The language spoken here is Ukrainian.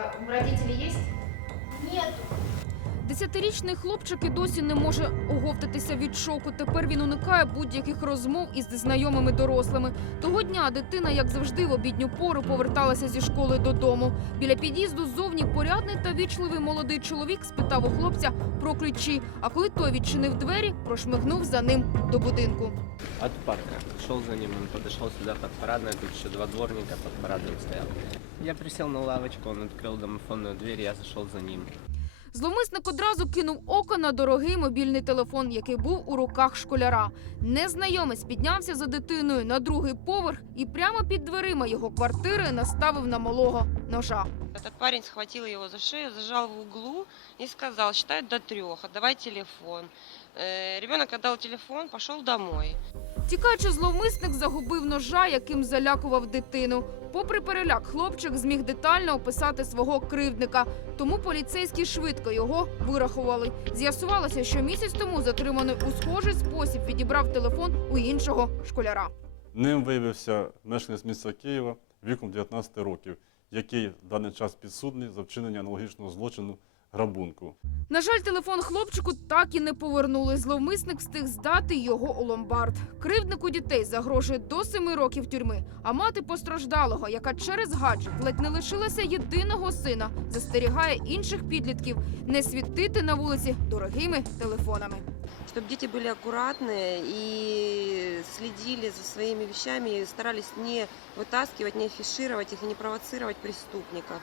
А родители есть? Нету. Десятирічний хлопчик і досі не може оговтатися від шоку. Тепер він уникає будь-яких розмов із знайомими дорослими. Того дня дитина, як завжди, в обідню пору поверталася зі школи додому. Біля під'їзду ззовні порядний та вічливий молодий чоловік спитав у хлопця про ключі. А коли той відчинив двері, прошмигнув за ним до будинку. От парка. Шел за ним, он подошел сюда под парадной, тут еще два дворника под парадной стоял. Я присел на лавочку, он открыл домофонную дверь, я зашел за ним. Зловмисник одразу кинув око на дорогий мобільний телефон, який був у руках школяра. Незнайомець піднявся за дитиною на другий поверх і прямо під дверима його квартири наставив на малого ножа. Этот парень схватил его за шею, зажал в углу и сказал, считай до трех, отдавай телефон. Э, Ребенок отдал телефон, пошел домой. Тікаючи, зловмисник загубив ножа, яким залякував дитину. Попри переляк, хлопчик зміг детально описати свого кривдника. Тому поліцейські швидко його вирахували. З'ясувалося, що місяць тому затриманий у схожий спосіб відібрав телефон у іншого школяра. Ним виявився мешканець міста Києва віком 19 років, який в даний час підсудний за вчинення аналогічного злочину грабунку. На жаль, телефон хлопчику так і не повернули. Зловмисник встиг здати його у ломбард. Кривднику дітей загрожує до семи років тюрми. А мати постраждалого, яка через гаджет ледь не лишилася єдиного сина, застерігає інших підлітків не світити на вулиці дорогими телефонами. Чтобы дети были аккуратные и следили за своими вещами и старались не вытаскивать, не афишировать их и не провоцировать преступников.